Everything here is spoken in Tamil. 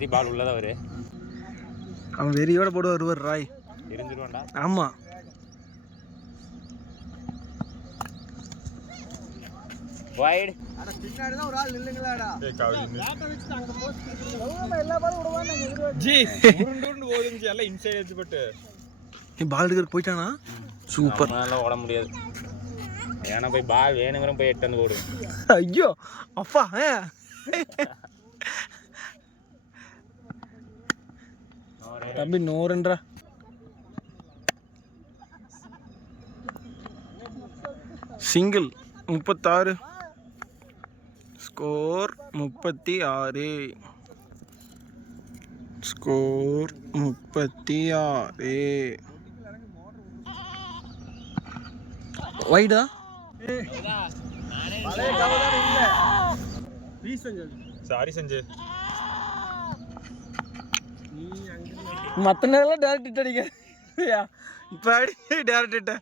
கேசரி பால் உள்ளதா வரு. அவன் வெறியோட போடு வருவார் ராய். எரிஞ்சிருவான்டா. ஆமா. வைட். அட பின்னாடி தான் ஒரு ஆள் நில்லுங்களாடா. டேய் கவுரி. பேட்ட வச்சிட்டு அங்க போஸ்ட் பண்ணிடுங்க. எல்லா பாலும் விடுவான்னு நாங்க எதிர்பார்த்தோம். ஜி உருண்டு போகுதுன்னு எல்லாம் இன்சைட் எடுத்து போட்டு. நீ பால் எடுக்க போயிட்டானா? சூப்பர். நம்மளால ஓட முடியாது. ஏன்னா போய் பால் வேணுங்கற போய் எட்டு வந்து ஓடு. ஐயோ அப்பா. தம்பி நோரன்றா. சிங்கிள் 36. ஸ்கோர் 36. ஸ்கோர் 36. வைடா? பழைய கவலர் இல்ல. ப்ளீஸ் சஞ்சய். சாரி சஞ்சய். நீ அங்க மற்ற நேரம் டேரக்ட் அடிக்க இப்போ அடி டேரக்ட்